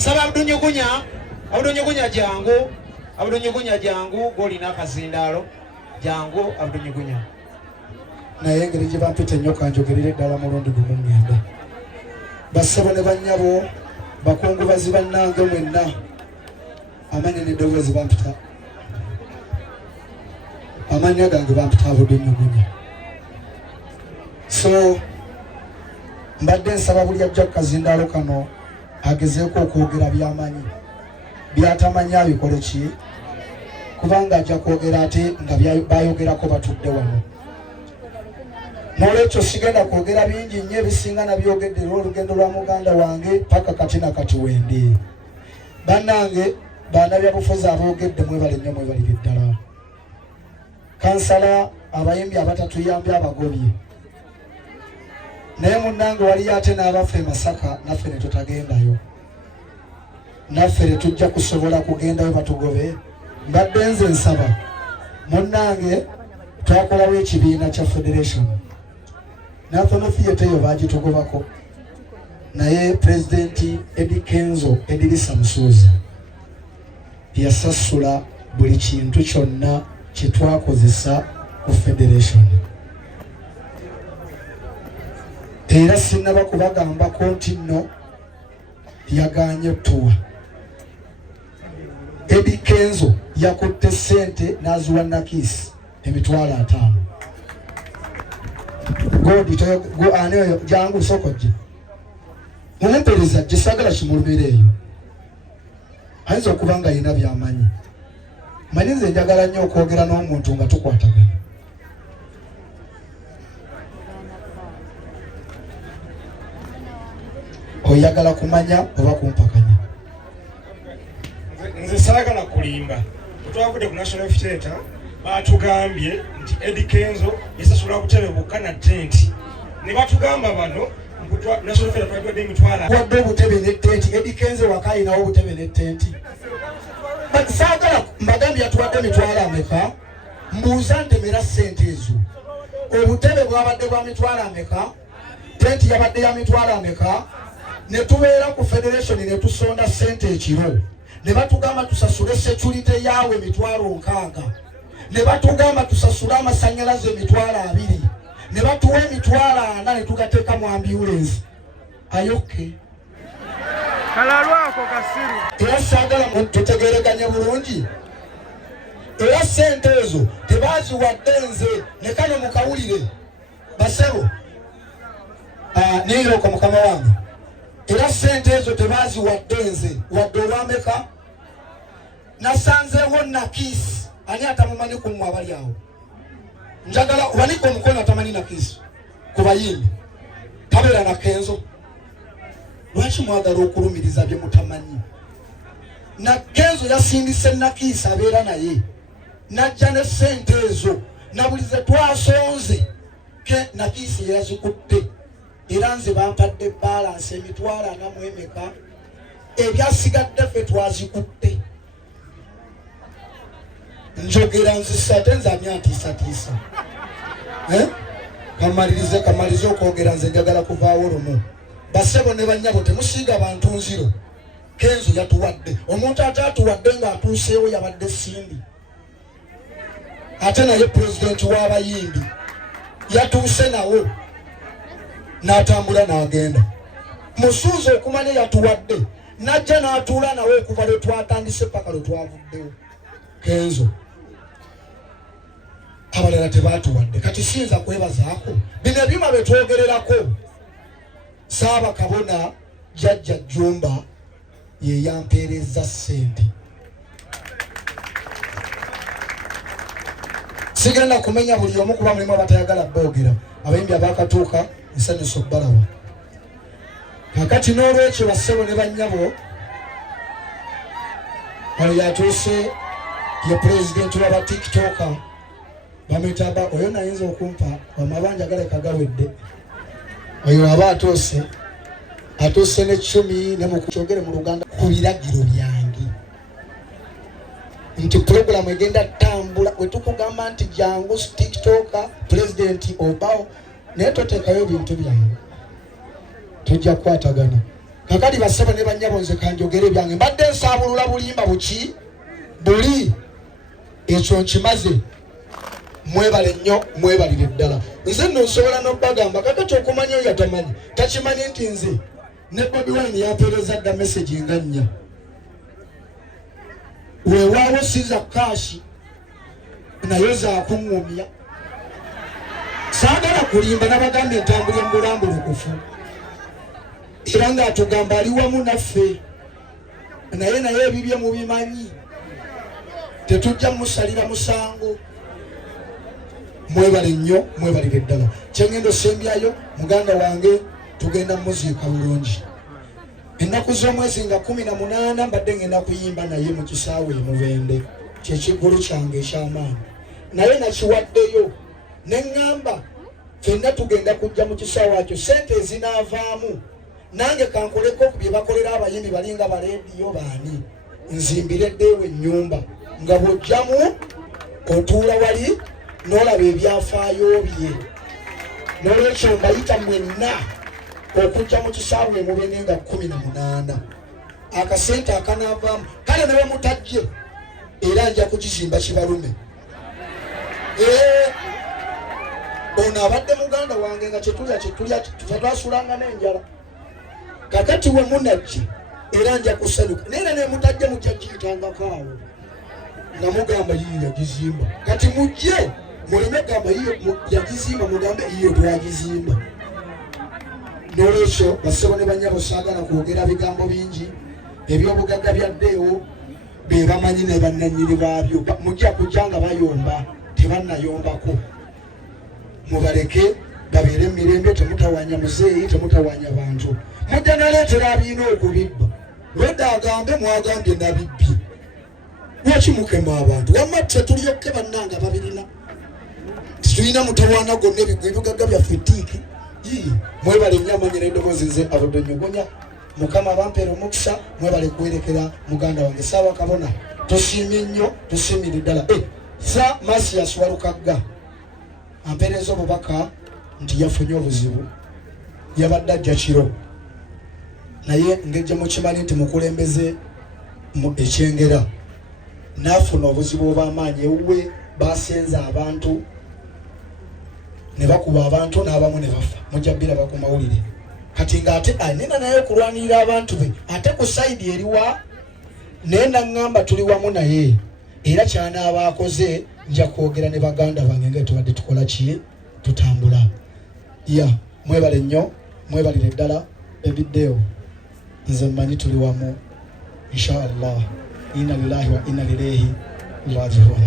nsaba Abudonyugunya jangu golina akazindaalo jangu Abudonyugunya naye engeri gye bampita ennyo kanjogerere ddala mulundi gumu ngenda bassebo ne bannyabo bakungubazi bannange mwenna amanya n'eddoboozi bampita amanya gange bampita Abudonyugunya so mbadde nsaba buli ajja ku kazindaalo kano agezeeko okwogera by'amanyi by'atamanyi abikole ki kubanga ajja kwogera ate nga bayogerako batudde wano n'olwekyo sigenda kwogera bingi nnyo ebisinga nabyogedde olugendo lwa muganda wange paka kati na kati wende bannange bannabyabufuzi aboogedde mwebale nnyo mwebalire ddala kansala abayimbi abatatuyambye abagobye naye munnange waliyo ate n'abaffe e Masaka naffe ne tutagendayo naffe ne tujja kusobola kugendayo batugobe mbadde nze nsaba munnange twakolawo ekibiina kya federation National Theatre eyo baagitugobako naye Pulezidenti Eddy Kenzo Edilisa Musuuza yasasula buli kintu kyonna kye twakozesa ku federation era sinnaba kubagambako nti nno yaganye tuwa Eddy Kenzo yakutte ssente n'aziwa Nakisi emitwalo 5 godi go aneyo jangu sokoje mumpereza gisagala kimulubere eyo ayinza okubanga yina byamanyi manyize njagala nnyo okwogera n'omuntu nga tukwatagana oyagala kumanya oba kumpakanya nze saagala kulimba twavudde ku National Theatre batugambye nti Eddy Kenzo yasasula butebe bukka na tenti ne batugamba bano National Theatre twagiwadde emitwalo wadde obutebe ne tenti Eddy Kenzo wakayinawo obutebe ne tenti saagala mbagambye yatuwadde emitwalo ameka mbuuza ntemera ssente ezo obutebe bwabadde bwa mitwalo ameka tenti yabadde ya mitwalo ameka ne tubeera ku federation ne tusonda ssente ekiro ne batugamba tusasule security yawe emitwalo 6 ne batugamba tusasule amasannyalaze emitwalo 2 ne batuwa emitwalo 4 ne tugateeka mu ambulance ayoke kalalwako kasiru era saagala tutegereganye bulungi era ssente ezo tebaziwadde nze ne kano mukawulire basebo niiroko mukama wange era ssente ezo tebaziwadde nze wadde olwameka nasanzeewo Nakisi ani atamumanyi ku mmwe abali awo njagala obanike omukono atamanyi Nakisi ku bayimbi tabeera na Kenzo lwaki mwagala okulumiriza bye mutamanyi na Kenzo yasindise Nakisi abeera naye najja ne ssente ezo na buli ze twasonze ke Nakisi yazikutte era nze bampadde balansi emitwalo 4 mu emeka ebyasigadde ffe twazikutte njogera nzisate nzamya ntiisatiisa kamalirize okwogera nze njagala kuvaawo lumu basebo ne bannyabo temusiiga bantu nziro Kenzo yatuwadde omuntu ate atuwadde ng'atuuseewo yabadde simbi ate naye pulezidenti w'abayimbi yatuuse nawo n'atambula n'agenda musuuza okumanya yatuwadde najja n'atuula nawe okuva lwe twatandise paka lwe twavuddewo Kenzo abalala tebaatuwadde kati siyinza kwebazaako bino ebyuma bye twogererako Saaba Kabona Jjajja Jjumba ye yampeereza ssente sigenda kumenya buli omu kuba mulimu abatayagala boogera abayimbi abakatuuka nsanyusa okubalaba kakati n'olwekyo bassebo ne bannyabo oyo yatuuse ye pulezidenti w'aba tiktoka bamwetaba oyo nayinza okumpa amabanja galeka gawedde oyo aba atuuse ne 10 ne mukyogere mu Luganda ku biragiro byange nti puroguramu egenda tambula bwe tukugamba nti jangu tiktoka pulezidenti obao naye toteekayo ebintu byange tujja kukwatagana kakati basaba ne bannyabo nze kanjogere byange mbadde nsabulula bulimba buki buli ekyo nkimaze mwebale nnyo mwebalire ddala nze nno nsobola n'okubagamba kakati okumanya oyo atamanyi takimanyi nti nze ne Bobi Wine yapeereza dda message nga nnya weewaawo siza kashi naye zaakuŋŋumya saagala kulimba n'abagamba entambula embulambulukufu era ng'atugamba ali wamu naffe naye ebibye mubimanyi tetujja musalira musango mwebale nnyo mwebalire ddala kyengendo sembyayo muganda wange tugenda muziika bulungi ennaku z'omwezi nga 18 mbadde ngenda kuyimba naye mu kisaawe Mubende kyekigulu kyange ekyamaanyi naye nakiwaddeyo neŋŋamba ffenna tugenda kujja mu kisaawe akyo sente ezinaavaamu nange kankoleko ku bye bakolera abayimbi balinga balediyo baani nzimbire ddeewo ennyumba nga bw'ojjamu otuula wali n'olaba ebyafaayo bye n'olwekyo mbayita mwenna okujja mu kisaawe Mubende nga 18 akasente akanaavaamu kale ne bamutajje era nja kukizimba kibalume ono abadde muganda wange nga kyetulya tetwasulanga n'enjala kakati we munajje era nja kusanyuka naye ne mutajje mujja kiyitangako awo namugamba yiyo yagizimba kati mujje muleme gamba yiyo yagizimba mugambe yiyo twagizimba n'olwekyo basebo ne bannyabo saagala kwogera bigambo bingi ebyobugagga byaddeewo be bamanyi ne bannannyini baabyo mujja kujja nga bayomba tebannayombako mubaleke babeere emirembe temutawanya muzeeyi temutawanya bantu mujja naleetera abiina okubibba lwedda agambe mwagambye nabibbi lwaki mukema abantu wamma tetulyokke bannanga babirina titulina mutawaana gonna ebigagga byaffe ttiiki mwebale nnyo amanyira eddoboozi nze abudonyogonya mukama bampeera omukisa mwebale kwerekera muganda wange saawa kabona tosiimye nnyo tusiimire ddala sa Masias Walukagga ampeereza obubaka nti yafunye obuzibu yabadde ajja kiro naye ngejja mukimanyi nti mukulembeze ekyengera naafuna obuzibu obw'amaanyi ewuwe basenze abantu ne bakuba abantu n'abamu ne bafa mujja biraba ku mawulire kati ng'ate anena naye okulwanirira abantu be ate ku sayidi eriwa naye naŋŋamba tuli wamu naye era kyanaaba akoze nja kwogera ne baganda bange nga tubadde tukola ki tutambula mwebale nnyo mwebalire ddala ebiddeewo nze mmanyi tuli wamu inshallah inna lillahi wa inna ilaihi raji'un.